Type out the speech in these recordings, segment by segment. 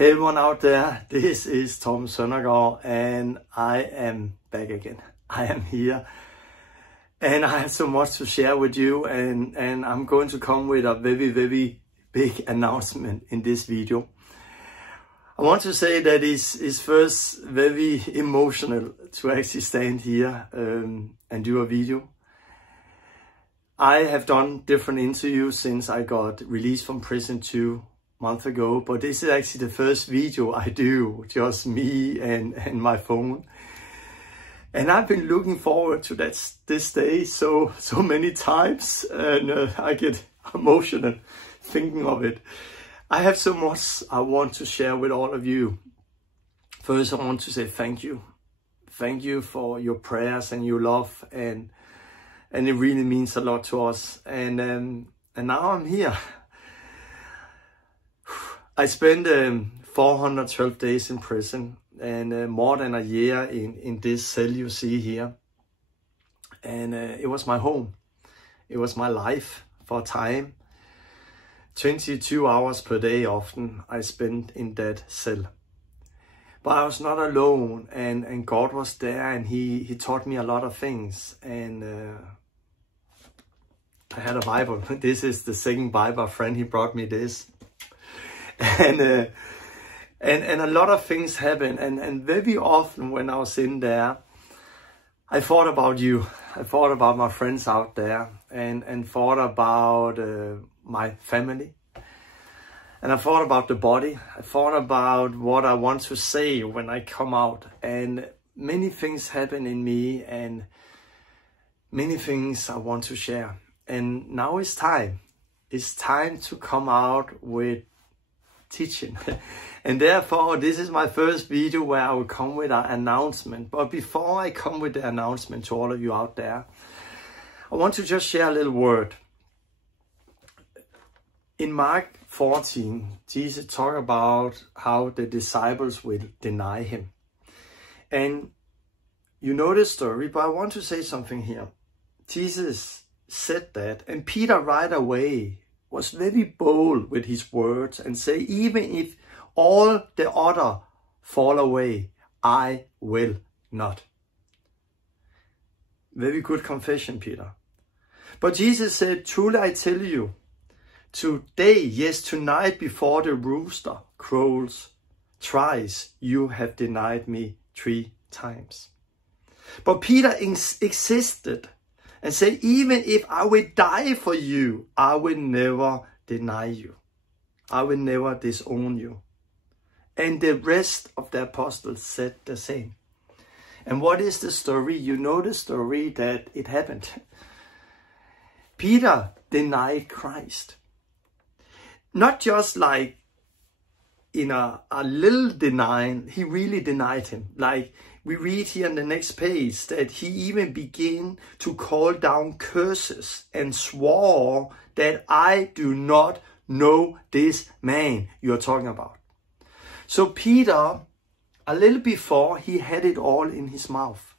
Hey everyone out there, this is Torben and I am back again. I am here and I have so much to share with you and I'm going to come with a very big announcement in this video. I want to say that it's first very emotional to actually stand here and do a video. I have done different interviews since I got released from prison 2 months ago, but this is actually the first video I do, just me and my phone. And I've been looking forward to this day so many times, and I get emotional thinking of it. I have so much I want to share with all of you. First, I want to say thank you. Thank you for your prayers and your love, and it really means a lot to us. And now I'm here. I spent 412 days in prison and more than a year in this cell you see here. And it was my home. It was my life for a time. 22 hours per day often I spent in that cell. But I was not alone, and God was there, and he taught me a lot of things. And I had a Bible. This is the second Bible. A friend, he brought me this. And a lot of things happened, and very often when I was in there, I thought about you. I thought about my friends out there, and thought about my family. And I thought about the body. I thought about what I want to say when I come out. And many things happen in me, and many things I want to share. And now it's time. It's time to come out with teaching. And therefore, this is my first video where I will come with an announcement. But before I come with the announcement to all of you out there, I want to just share a little word. In Mark 14, Jesus talked about how the disciples will deny him. And you know the story, but I want to say something here. Jesus said that, and Peter right away was very bold with his words and say, even if all the other fall away, I will not. Very good confession, Peter. But Jesus said, truly I tell you, today, yes, tonight before the rooster crows thrice, you have denied me 3 times. But Peter insisted and say, even if I will die for you, I will never deny you. I will never disown you. And the rest of the apostles said the same. And what is the story? You know the story that it happened. Peter denied Christ. Not just like in a little denying, he really denied him. Like we read here on the next page that he even began to call down curses and swore that I do not know this man you're talking about. So Peter, a little before, he had it all in his mouth.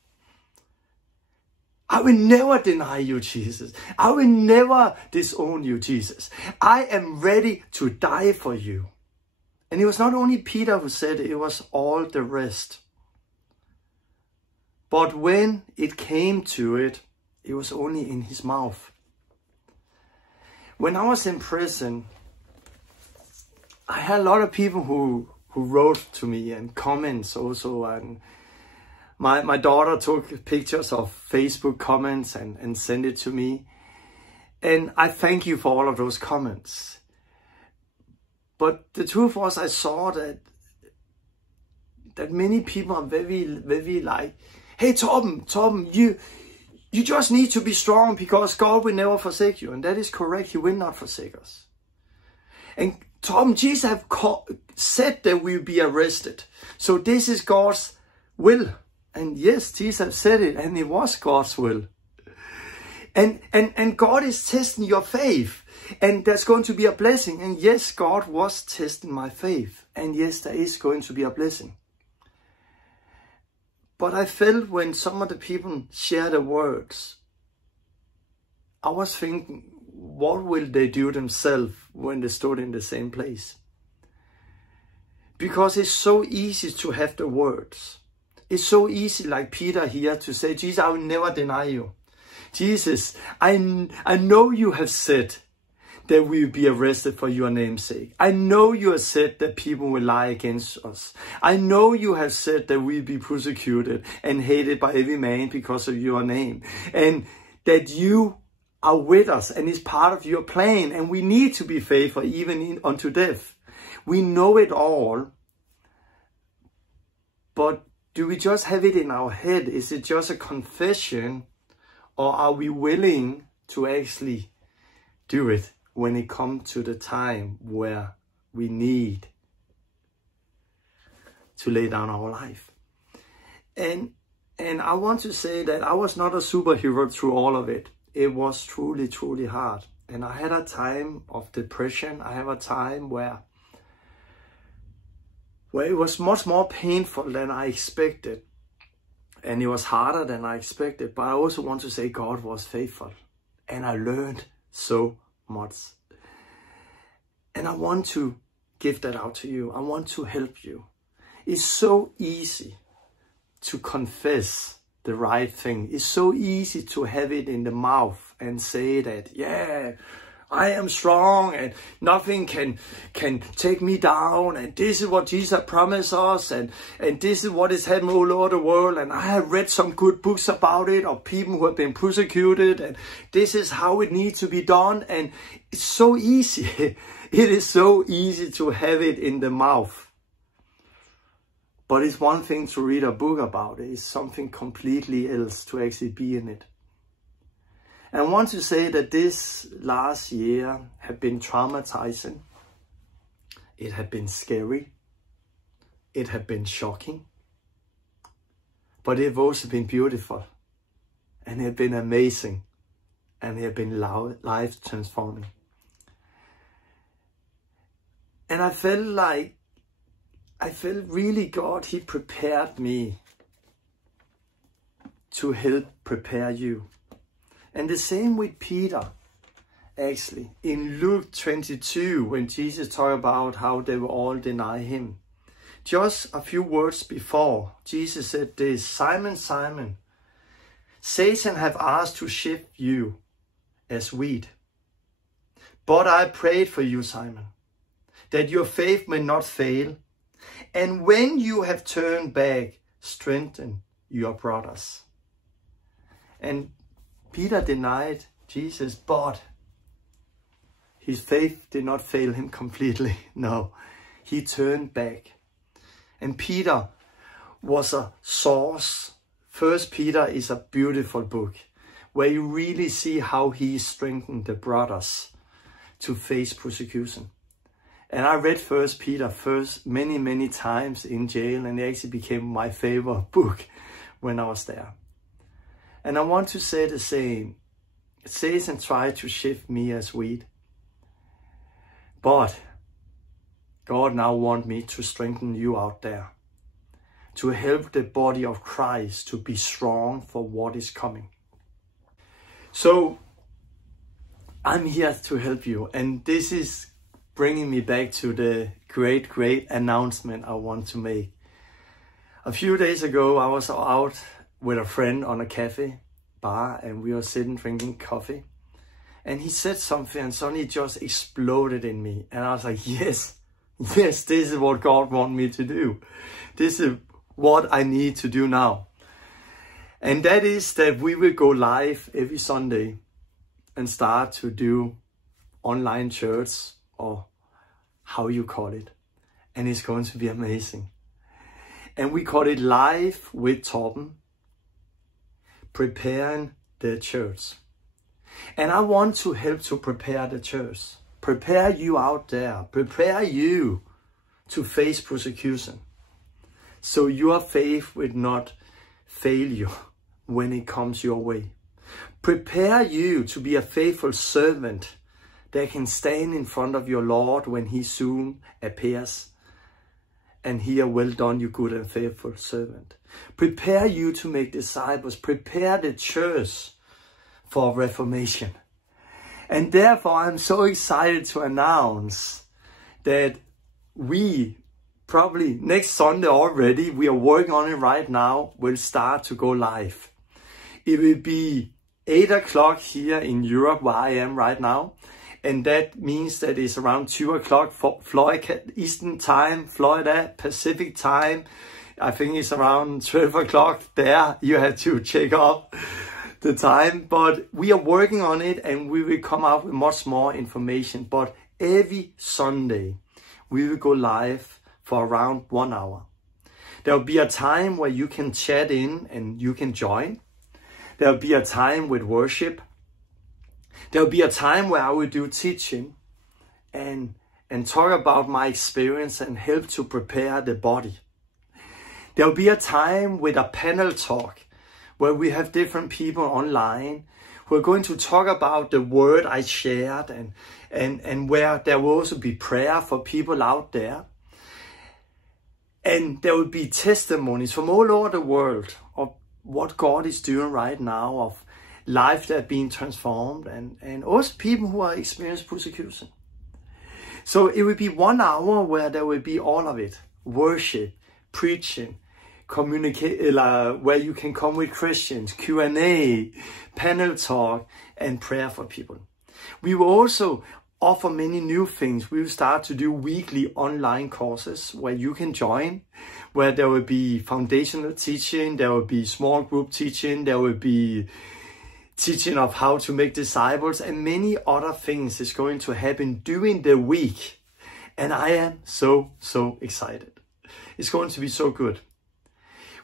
I will never deny you, Jesus. I will never disown you, Jesus. I am ready to die for you. And it was not only Peter who said it, it was all the rest. But when it came to it, it was only in his mouth. When I was in prison, I had a lot of people who wrote to me and comments also. And my daughter took pictures of Facebook comments and sent it to me. And I thank you for all of those comments. But the truth was, I saw that many people are very like, hey, Torben, you just need to be strong because God will never forsake you. And that is correct. He will not forsake us. And Torben, Jesus have said that we will be arrested. So this is God's will. And yes, Jesus said it, and it was God's will. And God is testing your faith. And there's going to be a blessing. And yes, God was testing my faith. And yes, there is going to be a blessing. But I felt when some of the people shared the words, I was thinking, what will they do themselves when they stood in the same place? Because it's so easy to have the words. It's so easy, like Peter here, to say, Jesus, I will never deny you. Jesus, I know you have said that we will be arrested for your name's sake. I know you have said that people will lie against us. I know you have said that we will be persecuted and hated by every man because of your name. And that you are with us and is part of your plan. And we need to be faithful even unto death. We know it all. But do we just have it in our head? Is it just a confession? Or are we willing to actually do it when it comes to the time where we need to lay down our life? And I want to say that I was not a superhero through all of it. It was truly, truly hard. And I had a time of depression. I had a time where it was much more painful than I expected. And it was harder than I expected. But I also want to say God was faithful. And I learned so much. And I want to give that out to you. I want to help you. It's so easy to confess the right thing. It's so easy to have it in the mouth and say that, yeah, I am strong and nothing can take me down, and this is what Jesus promised us, and this is what is happening all over the world, and I have read some good books about it of people who have been persecuted, and this is how it needs to be done. And it's so easy. It is so easy to have it in the mouth. But it's one thing to read a book about it. It's something completely else to actually be in it. And I want to say that this last year have been traumatizing. It had been scary. It had been shocking. But it have also been beautiful. And it had been amazing. And it had been life transforming. And I felt really God, He prepared me to help prepare you. And the same with Peter, actually. In Luke 22, when Jesus talked about how they will all deny Him. Just a few words before, Jesus said this, Simon, Simon, Satan have asked to shift you as wheat. But I prayed for you, Simon, that your faith may not fail. And when you have turned back, strengthen your brothers. And Peter denied Jesus, but his faith did not fail him completely. No, he turned back. And Peter was a source. First Peter is a beautiful book where you really see how he strengthened the brothers to face persecution. And I read First Peter many times in jail, and it actually became my favorite book when I was there. And I want to say the same. Satan tried to shift me as wheat. But God now wants me to strengthen you out there. To help the body of Christ to be strong for what is coming. So I'm here to help you. And this is bringing me back to the great announcement I want to make. A few days ago, I was out with a friend on a cafe bar, and we were sitting drinking coffee. And he said something, and suddenly it just exploded in me. And I was like, yes, this is what God wants me to do. This is what I need to do now. And that is that we will go live every Sunday and start to do online church, or how you call it. And it's going to be amazing. And we call it Live with Torben, preparing the church. And I want to help to prepare the church. Prepare you out there. Prepare you to face persecution. So your faith will not fail you when it comes your way. Prepare you to be a faithful servant that can stand in front of your Lord when He soon appears and hear, well done, you good and faithful servant. Prepare you to make disciples. Prepare the church for reformation. And therefore, I'm so excited to announce that we probably next Sunday already, we are working on it right now, will start to go live. It will be 8 o'clock here in Europe where I am right now. And that means that it's around 2 o'clock for Florida, Eastern time, Florida, Pacific time. I think it's around 12 o'clock there. You have to check up the time. But we are working on it and we will come out with much more information. But every Sunday, we will go live for around 1 hour. There will be a time where you can chat in and you can join. There will be a time with worship. There will be a time where I will do teaching and talk about my experience and help to prepare the body. There will be a time with a panel talk where we have different people online who are going to talk about the word I shared and where there will also be prayer for people out there. And there will be testimonies from all over the world of what God is doing right now, of lives that are being transformed, and also people who are experiencing persecution. So it will be 1 hour where there will be all of it: worship, preaching, communicate, where you can come with Christians, Q&A, panel talk, and prayer for people. We will also offer many new things. We will start to do weekly online courses where you can join, where there will be foundational teaching, there will be small group teaching, there will be teaching of how to make disciples, and many other things is going to happen during the week. And I am so excited. It's going to be so good.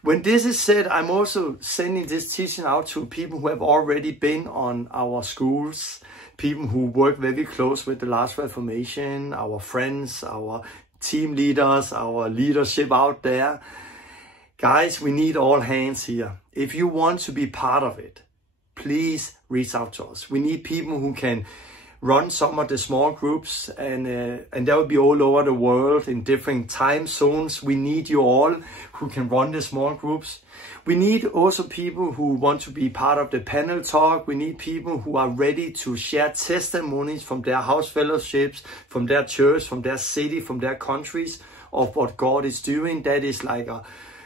When this is said, I'm also sending this teaching out to people who have already been on our schools, people who work very close with the Last Reformation, our friends, our team leaders, our leadership out there. Guys, we need all hands here. If you want to be part of it, please reach out to us. We need people who can run some of the small groups, and that will be all over the world in different time zones. We need you all who can run the small groups. We need also people who want to be part of the panel talk. We need people who are ready to share testimonies from their house fellowships, from their church, from their city, from their countries, of what God is doing. That is like a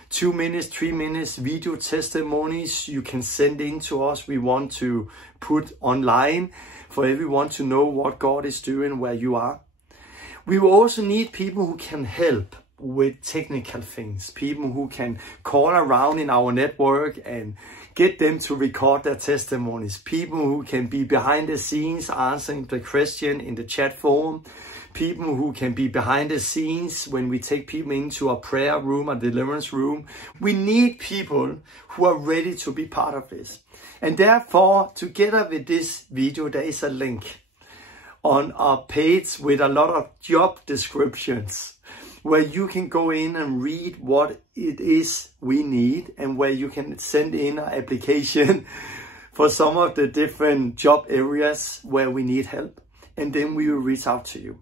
2 minutes, 3 minutes video testimonies you can send in to us. We want to put online for everyone to know what God is doing where you are. We will also need people who can help with technical things, people who can call around in our network and get them to record their testimonies, people who can be behind the scenes answering the question in the chat forum, people who can be behind the scenes when we take people into a prayer room, a deliverance room. We need people who are ready to be part of this. And therefore, together with this video, there is a link on our page with a lot of job descriptions where you can go in and read what it is we need, and where you can send in an application for some of the different job areas where we need help. And then we will reach out to you.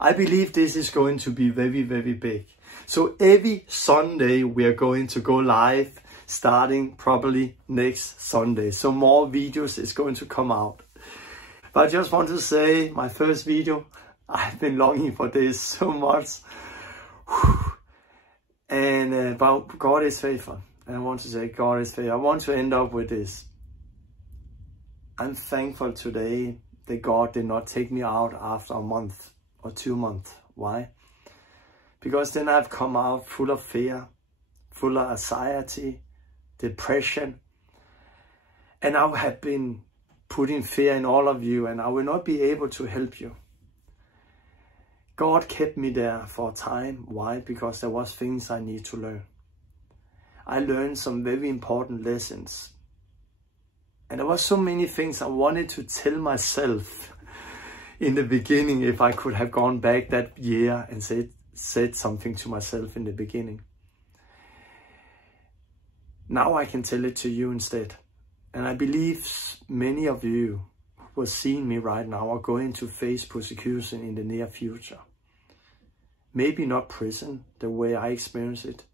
I believe this is going to be very big. So every Sunday we are going to go live, starting probably next Sunday. So more videos is going to come out. But I just want to say, my first video, I've been longing for this so much. And but God is faithful. And I want to say God is faithful. I want to end up with this. I'm thankful today that God did not take me out after a month or 2 months. Why? Because then I've come out full of fear, full of anxiety, depression. And I have been putting fear in all of you, and I will not be able to help you. God kept me there for a time. Why? Because there was things I need to learn. I learned some very important lessons. And there was so many things I wanted to tell myself in the beginning, if I could have gone back that year and said something to myself in the beginning. Now I can tell it to you instead. And I believe many of you who are seeing me right now are going to face persecution in the near future. Maybe not prison the way I experience it,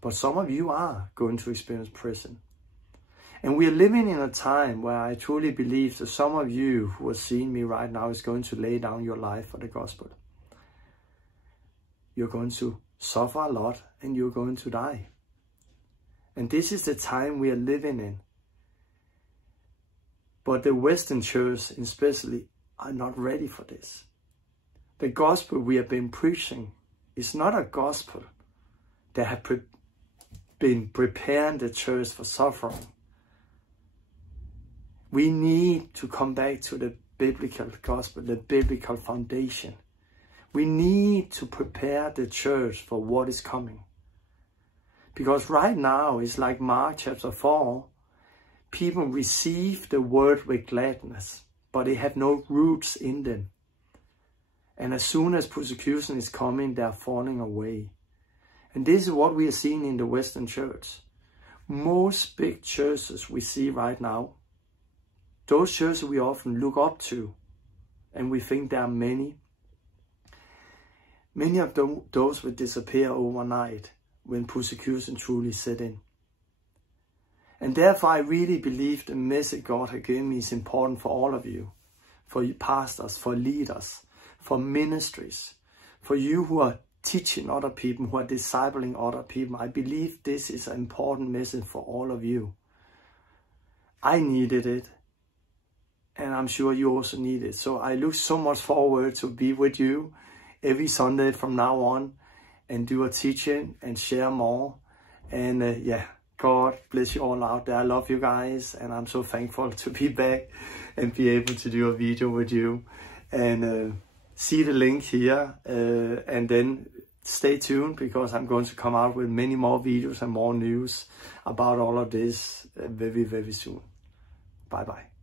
but some of you are going to experience prison. And we are living in a time where I truly believe that some of you who are seeing me right now is going to lay down your life for the gospel. you're going to suffer a lot and you're going to die. And this is the time we are living in. But the Western church especially are not ready for this. The gospel we have been preaching is not a gospel that have been preparing the church for suffering. We need to come back to the biblical gospel, the biblical foundation. We need to prepare the church for what is coming. Because right now, it's like Mark chapter 4, people receive the word with gladness, but they have no roots in them. And as soon as persecution is coming, they are falling away. And this is what we are seeing in the Western church. Most big churches we see right now, those churches we often look up to, and we think there are many. Many of those will disappear overnight when persecution truly set in. And therefore I really believe the message God has given me is important for all of you, for you pastors, for leaders, for ministries, for you who are teaching other people, who are discipling other people. I believe this is an important message for all of you. I needed it, and I'm sure you also need it. So I look so much forward to be with you every Sunday from now on and do a teaching and share more. And yeah, God bless you all out there. I love you guys, and I'm so thankful to be back and be able to do a video with you. And see the link here, and then stay tuned, because I'm going to come out with many more videos and more news about all of this very, very soon. Bye bye.